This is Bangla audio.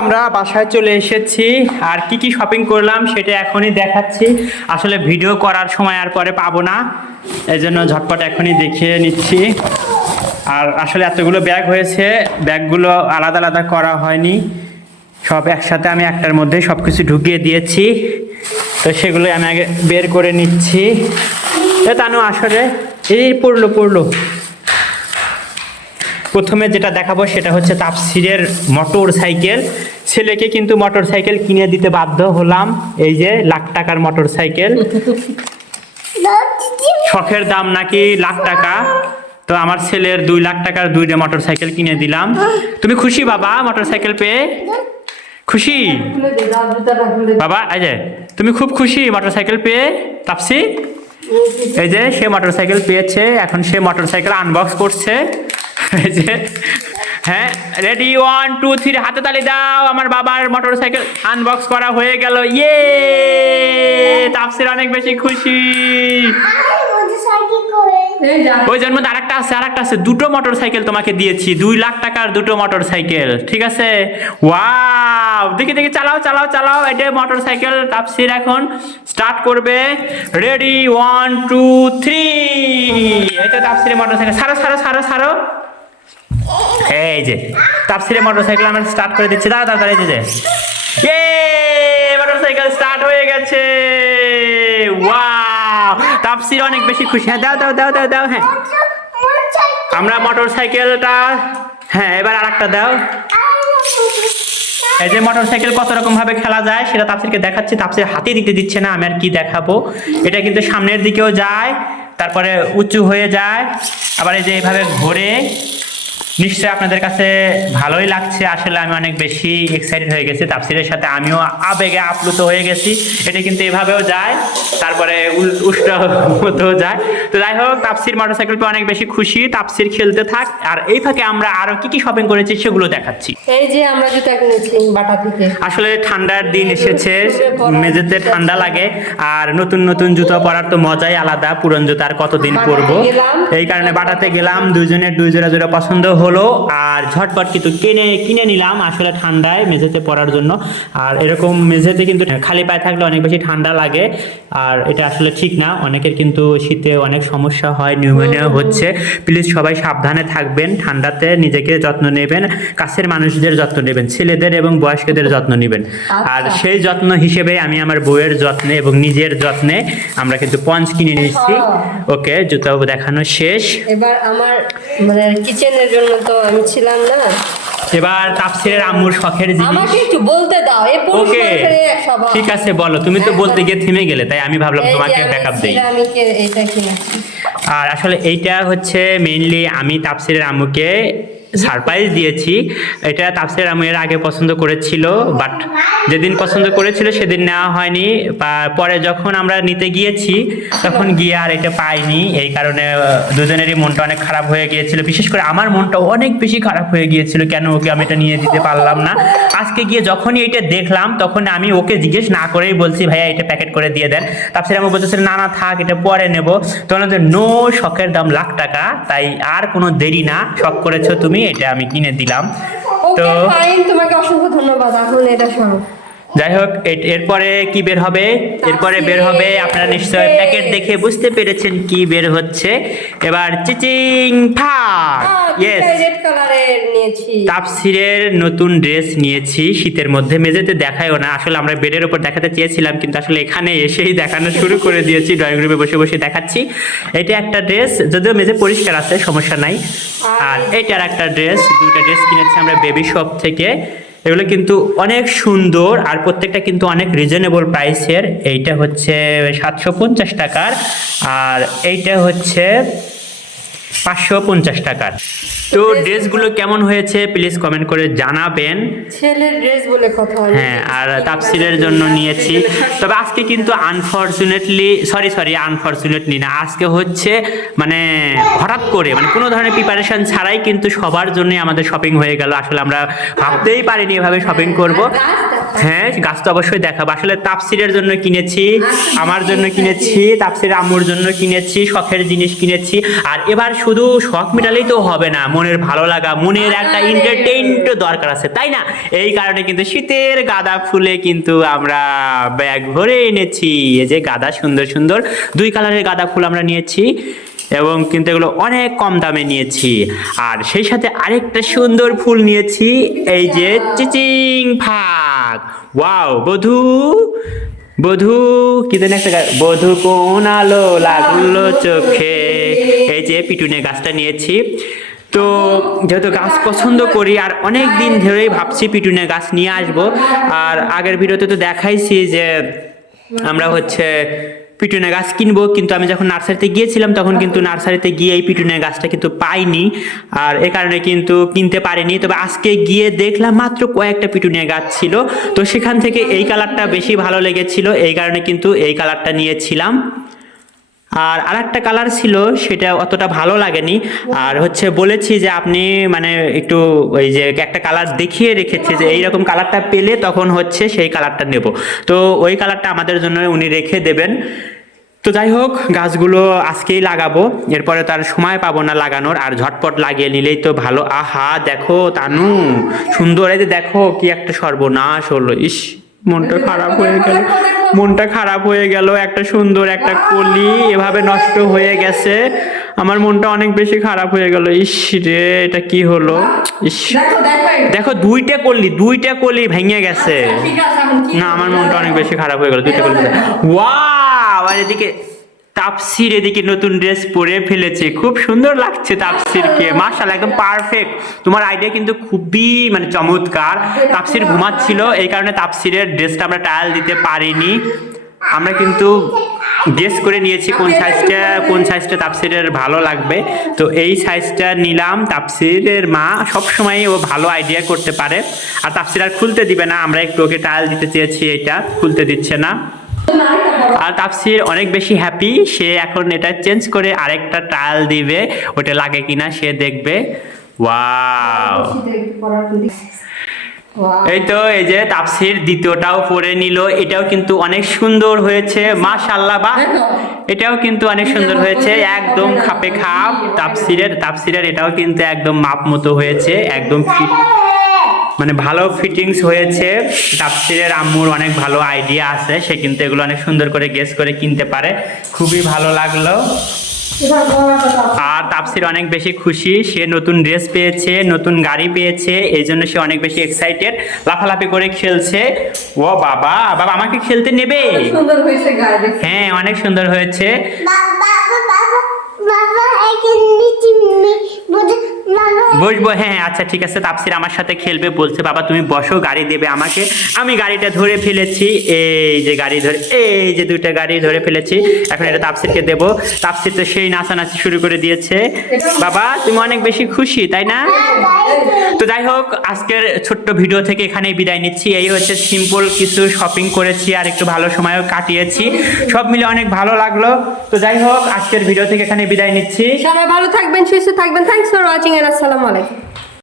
আমরা বাসায় চলে এসেছি আর কি কি শপিং করলাম সেটা এখনই দেখাচ্ছি। আসলে ভিডিও করার সময় আর পরে পাবো না এই জন্য ঝটপট এখনই দেখিয়ে নিচ্ছি। আর আসলে এতগুলো ব্যাগ হয়েছে ব্যাগগুলো আলাদা আলাদা করা হয়নি। সব একসাথে আমি একটার মধ্যে সব কিছু ঢুকিয়ে দিয়েছি। তো সেগুলো আমি আগে বের করে নিচ্ছি। এ তানু আসলে এই পড়ল পড়ল। প্রথমে যেটা দেখাবো সেটা হচ্ছে তাপসিরের মোটর সাইকেল। ছেলেকে কিন্তু মোটর সাইকেল কিনে দিতে বাধ্য হলাম। এই যে লাখ টাকার মোটর সাইকেল। শখের দাম নাকি লাখ টাকা? তো আমার ছেলের দুই লাখ টাকার দুইটা মোটর সাইকেল কিনে দিলাম। তুমি খুশি বাবা মোটর সাইকেল পেয়ে? খুশি। বাবা, এই যে, তুমি খুব খুশি মোটর সাইকেল পেয়ে? তাপসি এই যে, সে মোটর সাইকেল পেয়েছে। এখন সে মোটর সাইকেল আনবক্স করছে। হ্যাঁ রেডি ওয়ান টু থ্রি হাতে তালি দাও, আমার বাবার মোটর সাইকেল আনবক্স করা হয়ে গেল ইয়ে তাপসির অনেক বেশি খুশি। ওই জন্য আরেকটা আছে আরেকটা আছে, দুটো মোটর সাইকেল তোমাকে দিয়েছি, দুই লাখ টাকার দুটো মোটর সাইকেল ঠিক আছে? ওয়াও দেখি দেখি, চালাও চালাও চালাও এটা মোটর সাইকেল তাপসির এখন স্টার্ট করবে। রেডি ওয়ান টু থ্রি এটা তাপসিরের মোটর সাইকেল সারো সারো সারো সারো এই যে, তাপসিরের মোটর সাইকেল আমরা স্টার্ট করে দিচ্ছি। দাঁড়া দাঁড়া এই যে এ মোটর সাইকেল স্টার্ট হয়ে গেছে। ওয়াও তাপসির অনেক বেশি খুশি। হ্যাঁ দাও দাও দাও দাও দাও হ্যাঁ। আমরা মোটর সাইকেলটা হ্যাঁ এবার আরেকটা দাও। এই যে মোটর সাইকেল কত রকম ভাবে খেলা যায়, সেটা তাপসিরকে দেখাচ্ছি। তাপসির হাতে দিতে দিচ্ছে না, আমি আর কি দেখাবো। এটা কিন্তু সামনের দিকেও যায়, তারপরে উঁচু হয়ে যায়। আবার এই যে এইভাবে ঘোরে নিশ্চয়ই আপনাদের কাছে ভালোই লাগছে। আসলে আমি অনেক বেশি এক্সাইটেড হয়ে গেছি তাপসিরের সাথে। আমিও আবেগে আপ্লুত হয়ে গেছি। এটা কিন্তু এভাবেও যায় তারপরে উষ্ট মতো যায়। তো যাই হোক তাপসির মোটরসাইকেল পেয়ে অনেক বেশি খুশি। তাপসির খেলতে থাক। আর এই ফাঁকে আমরা আরও কি কি শপিং করেছি সেগুলো দেখাচ্ছি। এই যে আমরা জুতা কিনেছি বাটা থেকে। আসলে ঠান্ডার দিন এসেছে। মেঝেতে ঠান্ডা লাগে। আর নতুন নতুন জুতো পরার তো মজাই আলাদা। পুরন জুতো আর কতদিন পরবো। এই কারণে বাটাতে গেলাম। দুজনের দুই জোড়া জোড়া পছন্দ হলো আর ঝটপট কিন্তু কিনে কিনে নিলাম আসলে ঠান্ডায় মেঝেতে পরার জন্য। আর এরকম মেঝেতে কিন্তু খালি পায়ে থাকলে অনেক বেশি ঠান্ডা লাগে। আর এটা আসলে ঠিক না অনেকের কিন্তু শীতে অনেক সমস্যা হয় নিউমোনিয়া হচ্ছে। প্লিজ সবাই সাবধানে থাকবেন ঠান্ডাতে নিজেকে যত্ন নেবেন কাছের মানুষদের যত্ন নেবেন ছেলেদের এবং বয়স্কদের যত্ন নেবেন। আর আচ্ছা। সেই যত্ন হিসেবে আমি আমার বউয়ের যত্নে এবং নিজের যত্নে আমরা কিন্তু পঞ্চ কিনে নিচ্ছি ওকে জুতো দেখানো শেষ। এবার আমার মানে কিচেনের জন্য তো আমি ছিলাম না। এবার তাফসিরের আম্মুর শখের জিনিস। আমাকে একটু বলতে দাও এ পুরুষ ওকে মানুষের এই স্বভাব। ঠিক আছে বলো তুমি তো বলতে গিয়ে থেমে গেলে তাই আমি ভাবলাম এই যে তোমাকে আমি ব্যাকআপ দেই। সিরামিকের এটা কিনেছি। আর আসলে এইটা হচ্ছে মেইনলি আমি তাফসিরের আম্মুকে সারপ্রাইজ দিয়েছি। এটা তাপসিরের আম্মু এর আগে পছন্দ করেছিল বাট যেদিন পছন্দ করেছিল সেদিন নেওয়া হয়নি। পরে যখন আমরা নিতে গিয়েছি, তখন গিয়ে আর এটা পাইনি। এই কারণে দুজনেরই মনটা অনেক খারাপ হয়ে গিয়েছিল। বিশেষ করে আমার মনটা অনেক বেশি খারাপ হয়ে গিয়েছিল, কেন ওকে আমি এটা নিয়ে দিতে পারলাম না। আজকে গিয়ে যখনই এটা দেখলাম, তখন আমি ওকে জিজ্ঞেস না করেই বলছি, ভাইয়া, এটা প্যাকেট করে দিয়ে দেন। তাপসির আম্মু বলতেছিল না না, থাক, এটা পরে নেব। তখন নো শখের দাম লাখ টাকা, তাই আর কোনো দেরি না, শখ করেছ তুমি। এটা আমি কিনে দিলাম। তো ফাইন তোমাকে অসংখ্য ধন্যবাদ। এখন এটা শোনো যাই হোক এরপরে কি বের হবে? এরপরে বের হবে আপনারা নিশ্চয় প্যাকেট দেখে বুঝতে পেরেছেন কি বের হচ্ছে। এবার চিচিং ফাক ইয়েস কালারের নিয়েছি। তাপসিরের নতুন ড্রেস নিয়েছি শীতের মধ্যে মেঝেতে দেখায়ও না। আসলে আমরা বেডের উপর দেখাতে চেয়েছিলাম কিন্তু আসলে এখানে এসেই দেখানো শুরু করে দিয়েছি ড্রয়িং রুমে বসে বসে দেখাচ্ছি। এটা একটা ড্রেস যদিও মেঝে পরিষ্কার আছে সমস্যা নাই। আর এটার একটা ড্রেস দুইটা ড্রেস কিনেছি আমরা বেবি শপ থেকে। এগুলো কিন্তু অনেক সুন্দর আর প্রত্যেকটা কিন্তু অনেক রিজনেবল প্রাইসের এইটা হচ্ছে সাতশো পঞ্চাশ টাকার। আর এইটা হচ্ছে পাঁচশো পঞ্চাশ টাকার। তো ড্রেসগুলো কেমন হয়েছে প্লিজ কমেন্ট করে জানাবেন। ছেলের ড্রেস বলে কথা হ্যাঁ আর তাপসিলের জন্য নিয়েছি। তবে আজকে কিন্তু আনফর্চুনেটলি সরি সরি আনফর্চুনেটলি না আজকে হচ্ছে মানে হঠাৎ করে মানে কোনো ধরনের প্রিপারেশন ছাড়াই কিন্তু সবার জন্যই আমাদের শপিং হয়ে গেল। আসলে আমরা ভাবতেই পারিনি এভাবে শপিং করব। হ্যাঁ গাছ তো অবশ্যই দেখাবো। আসলে তাপসিরের জন্য কিনেছি আমার জন্য কিনেছি তাপসির আম্মুর জন্য কিনেছি শখের জিনিস কিনেছি। আর এবার শুধু শখ মেটালেই তো হবে না মনের ভালো লাগা মনের একটা এন্টারটেইনও দরকার আছে তাই না? এই কারণে কিন্তু শীতের গাঁদা ফুলে কিন্তু আমরা ব্যাগ ভরে এনেছি। এই যে গাঁদা সুন্দর সুন্দর দুই কালারের গাঁদা ফুল আমরা নিয়েছি এবং কিন্তু এগুলো অনেক কম দামে নিয়েছি। আর সেই সাথে আরেকটা সুন্দর ফুল নিয়েছি এই যে চিচিং ফাক ওয়াও, বধু বধু, কি জানি একটা বধু কোন আলো লাগল চোখে। এই যে পিটুনে গাছটা নিয়েছি। তো যেহেতু গাছ পছন্দ করি, আর অনেক দিন ধরেই ভাবছি পিটুনে গাছ নিয়ে আসব। আর আগের ভিডিওতে তো দেখাইছি যে আমরা হচ্ছে পিটুনে গাছ কিনবো, কিন্তু আমি যখন নার্সারিতে গিয়েছিলাম তখন কিন্তু নার্সারিতে গিয়ে এই পিটুনিয়া গাছটা কিন্তু পাইনি আর এ কারণে কিন্তু কিনতে পারিনি। তবে আজকে গিয়ে দেখলাম মাত্র কয়েকটা পিটুনিয়া গাছ ছিল। তো সেখান থেকে এই কালারটা বেশি ভালো লেগেছিল, এই কারণে কিন্তু এই কালারটা নিয়েছিলাম। আর আর একটা কালার ছিল, সেটা অতটা ভালো লাগেনি। আর হচ্ছে বলেছি যে আপনি মানে একটু ওই যে একটা কালার দেখিয়ে রেখেছে যে এইরকম কালারটা পেলে তখন হচ্ছে সেই কালারটা নেব। তো ওই কালারটা আমাদের জন্য উনি রেখে দেবেন। তো যাই হোক, গাছগুলো আজকেই লাগাবো। এরপরে তার সময় পাবো না লাগানোর, আর ঝটপট লাগিয়ে নিলেই তো ভালো। আহা, দেখো, তানু, সুন্দর। এই দেখো, কি একটা সর্বনাশ হলো, ইস। মনটা খারাপ হয়ে গেল। মনটা খারাপ হয়ে গেল একটা সুন্দর একটা কলি এভাবে নষ্ট হয়ে গেছে। আমার মনটা অনেক বেশি খারাপ হয়ে গেল। ইস রে এটা কি হলো? ইস। দেখো দুইটা কলি দুইটা কলি ভেঙে গেছে। কি না আমার মনটা অনেক বেশি খারাপ হয়ে গেল দুইটা কলি ওয়া আর এদিকে তাপসির এদিকে নতুন ড্রেস পরে ফেলেছে। খুব সুন্দর লাগছে তাপসিরকে মাশাআল্লাহ একদম পারফেক্ট তোমার আইডিয়া কিন্তু খুবই মানে চমৎকার। তাপসির ঘুমাচ্ছিল এই কারণে তাপসিরের ড্রেসটা আমরা ট্রায়াল দিতে পারিনি। আমরা কিন্তু গেস করে নিয়েছি কোন সাইজটা কোন সাইজটা তাপসিরের ভালো লাগবে। তো এই সাইজটা নিলাম। তাপসিরের মা সবসময় ও ভালো আইডিয়া করতে পারে। আর তাপসির আর খুলতে দিবে না। আমরা একটু ওকে টায়াল দিতে চেয়েছি এটা খুলতে দিচ্ছে না। আর তাপসির অনেক বেশি হ্যাপি সে এখন এটা চেঞ্জ করে আরেকটা ট্রায়াল দিবে ওটা লাগে কিনা সে দেখবে। ওয়াও এই তো এই যে তাপসির দ্বিতীয়টাও পরে নিল এটাও কিন্তু অনেক সুন্দর হয়েছে মাশাল্লাহ বা এটাও কিন্তু অনেক সুন্দর হয়েছে একদম খাপে খাপ তাপসিরের তাপসিরের এটাও কিন্তু একদম মাপ মতো হয়েছে একদম ফিট মানে ভালো ফিটিংস হয়েছে। তাপসিরের আম্মুর অনেক ভালো আইডিয়া আছে সে কিন্তু এগুলো অনেক সুন্দর করে গেস করে কিনতে পারে। খুবই ভালো লাগল। আর তাপসির অনেক বেশি খুশি সে নতুন ড্রেস পেয়েছে নতুন গাড়ি পেয়েছে এই জন্য সে অনেক বেশি এক্সাইটেড লাফালাফি করে খেলছে। ও বাবা বাবা আমাকে খেলতে নেবে? হ্যাঁ অনেক সুন্দর হয়েছে। বসবো হ্যাঁ হ্যাঁ আচ্ছা ঠিক আছে, তাপসির আমার সাথে খেলবে, বলছে, বাবা, তুমি বসো, গাড়ি দেবে আমাকে। আমি গাড়িটা ধরে ফেলেছি, এই যে গাড়ি ধরে, এই যে দুইটা গাড়ি ধরে ফেলেছি, এখন এটা তাপসিরকে দেবো। তাপসির তো সেই নাচানাচি শুরু করে দিয়েছে। বাবা, তুমি অনেক বেশি খুশি, তাই না? তো যাই হোক, আজকের ছোট্ট ভিডিও থেকে এখানেই বিদায় নিচ্ছি। এই হচ্ছে সিম্পল কিছু শপিং করেছি আর একটু ভালো সময়ও কাটিয়েছি। সব মিলে অনেক ভালো লাগল। তো যাই হোক, আজকের ভিডিও থেকে এখানে বিদায় নিচ্ছি। সবাই ভালো থাকবেন, সুস্থ থাকবেন। থ্যাংকস ফর ওয়াচিং এন্ড আসসালামু আলাইকুম